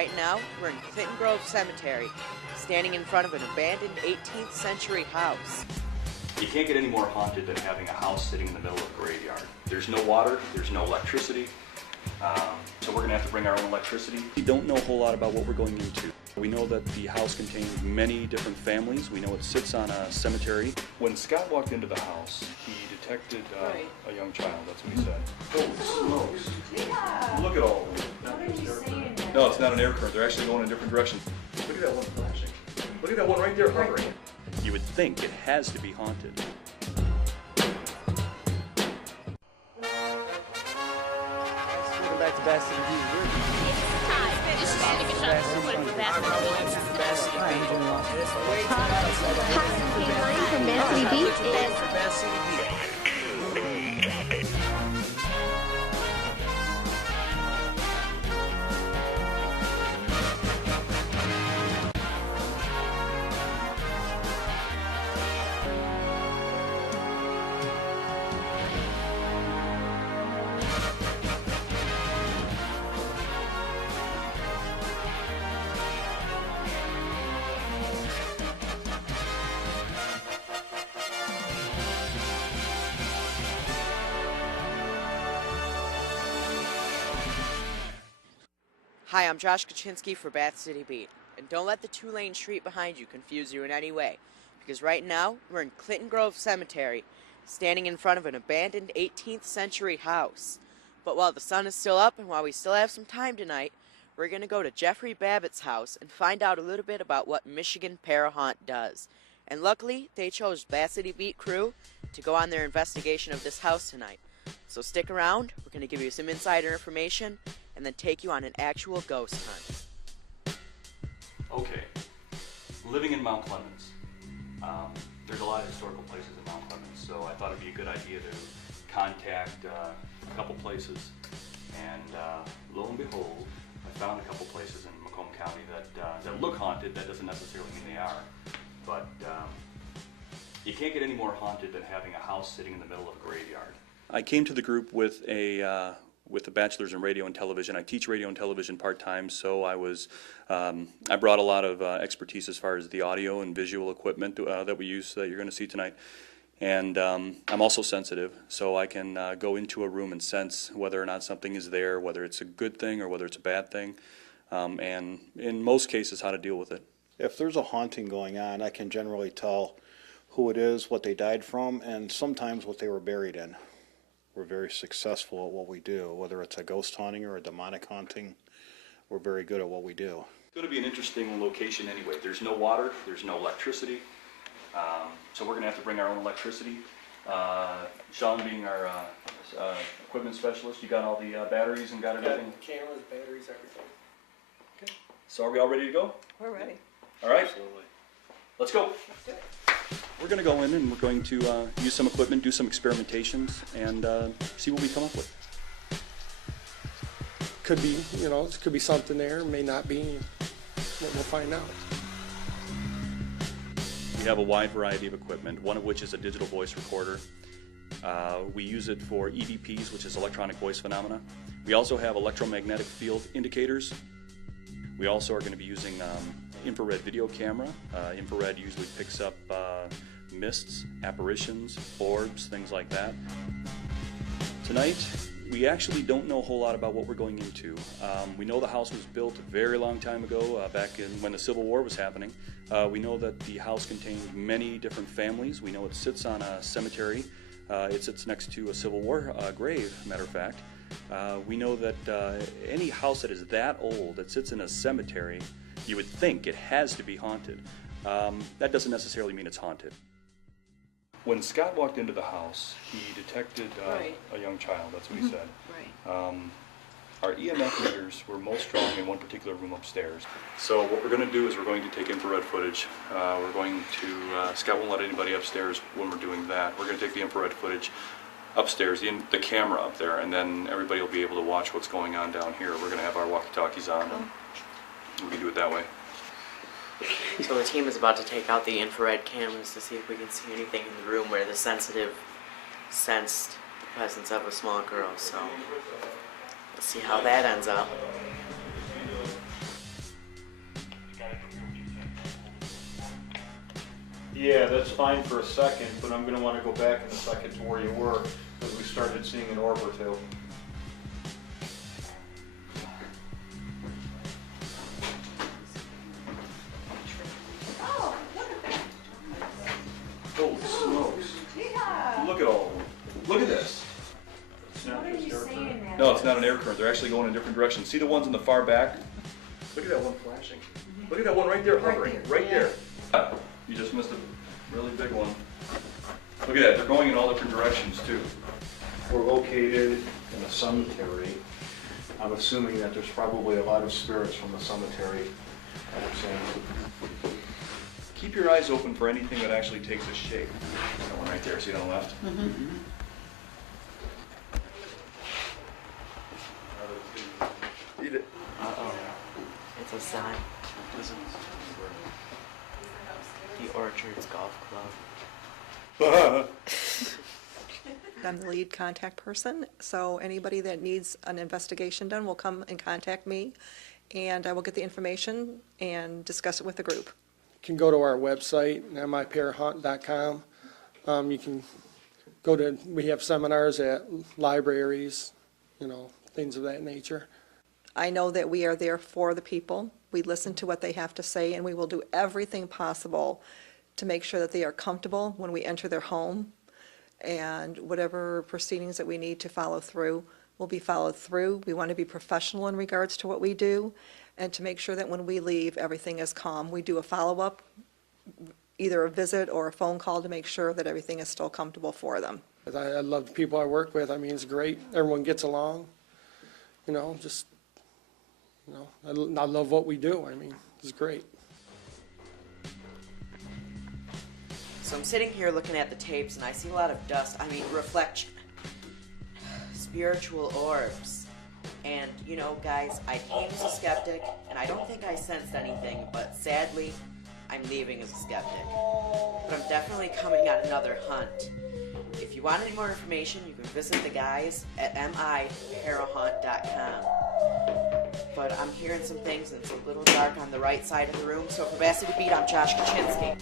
right now we're in Clinton Grove Cemetery, standing in front of an abandoned 18th century house. You can't get any more haunted than having a house sitting in the middle of a graveyard. There's no water, there's no electricity, so we're going to have to bring our own electricity. We don't know a whole lot about what we're going into. We know that the house contains many different families. We know it sits on a cemetery. When Scott walked into the house, he detected a young child. That's what he said. Holy smokes. Yeah. Look at all of them. No, it's not an air current. They're actually going in different directions. Look at that one flashing. Look at that one right there hovering. You would think it has to be haunted. Welcome back to Bass City Beat. It's time. This is Stick a Shot reporting for Bass City Beat. Kacznski line from Bass City Beat. Hi, I'm Josh Kacznski for Bath City Beat, and don't let the two-lane street behind you confuse you in any way, because right now we're in Clinton Grove Cemetery, standing in front of an abandoned 18th century house. But while the sun is still up and while we still have some time tonight, we're going to go to Jeffrey Babbitt's house and find out a little bit about what Michigan Parahaunt does. And luckily, they chose Bath City Beat crew to go on their investigation of this house tonight. So stick around, we're going to give you some insider information and then take you on an actual ghost hunt. Okay, living in Mount Clemens, there's a lot of historical places in Mount Clemens, so I thought it'd be a good idea to contact a couple places, and lo and behold, I found a couple places in Macomb County that look haunted. That doesn't necessarily mean they are, but you can't get any more haunted than having a house sitting in the middle of a graveyard. I came to the group with a bachelor's in radio and television. I teach radio and television part-time, so I brought a lot of expertise as far as the audio and visual equipment that we use that you're going to see tonight. And I'm also sensitive, so I can go into a room and sense whether or not something is there, whether it's a good thing or whether it's a bad thing, and in most cases how to deal with it. If there's a haunting going on, I can generally tell who it is, what they died from, and sometimes what they were buried in. We're very successful at what we do, whether it's a ghost haunting or a demonic haunting. We're very good at what we do. It's going to be an interesting location anyway. There's no water, there's no electricity, so we're going to have to bring our own electricity. Sean, being our equipment specialist, you got all the batteries and got everything? Cameras, batteries, everything. Okay. So are we all ready to go? We're ready. All right. Absolutely. Let's go. Let's do it. We're going to go in and we're going to use some equipment, do some experimentations, and see what we come up with. Could be, it could be something there, may not be. We'll find out. We have a wide variety of equipment, one of which is a digital voice recorder. We use it for EVPs, which is electronic voice phenomena. We also have electromagnetic field indicators. We also are going to be using infrared video camera. Infrared usually picks up mists, apparitions, orbs, things like that. Tonight, we actually don't know a whole lot about what we're going into. We know the house was built a very long time ago, back in when the Civil War was happening. We know that the house contained many different families. We know it sits on a cemetery. It sits next to a Civil War grave, matter of fact. We know that any house that is that old, that sits in a cemetery, you would think it has to be haunted. That doesn't necessarily mean it's haunted. When Scott walked into the house, he detected a young child. That's what he said. Right. Our EMF meters were most strong in one particular room upstairs. So what we're going to do is we're going to take infrared footage. We're going to, Scott won't let anybody upstairs when we're doing that. We're going to take the infrared footage upstairs, the camera up there, and then everybody will be able to watch what's going on down here. We're going to have our walkie-talkies on, and we can do it that way. So the team is about to take out the infrared cameras to see if we can see anything in the room where the sensitive sensed the presence of a small girl. So let's see how that ends up. Yeah, that's fine for a second, but I'm gonna wanna go back in a second to where you were, because we started seeing an orb or two. Holy smokes. Look at all of them. Look at this. What are you saying now? No, it's not an air current. They're actually going in different directions. See the ones in the far back? Look at that one flashing. Look at that one right there hovering. Right there. You just missed a really big one. Look at that. They're going in all different directions too. We're located in a cemetery. I'm assuming that there's probably a lot of spirits from the cemetery. Keep your eyes open for anything that actually takes a shape. That one right there, see it on the left? Eat it. Uh-oh. It's a sign. The Orchards Golf Club. I'm the lead contact person, so anybody that needs an investigation done will come and contact me, and I will get the information and discuss it with the group. You can go to our website, myparahunt.com. You can go to, we have seminars at libraries, things of that nature. I know that we are there for the people. We listen to what they have to say, and we will do everything possible to make sure that they are comfortable when we enter their home, and whatever proceedings that we need to follow through will be followed through. We want to be professional in regards to what we do, and to make sure that when we leave, everything is calm. We do a follow-up, either a visit or a phone call, to make sure that everything is still comfortable for them. I love the people I work with. I mean, it's great. Everyone gets along. I love what we do. I mean, it's great. So I'm sitting here looking at the tapes and I see a lot of dust. Reflection. Spiritual orbs. And, guys, I came as a skeptic and I don't think I sensed anything, but sadly, I'm leaving as a skeptic. But I'm definitely coming on another hunt. If you want any more information, you can visit the guys at myparahunt.com. But I'm hearing some things and it's a little dark on the right side of the room. So for Bad City Beat, I'm Josh Kacznski.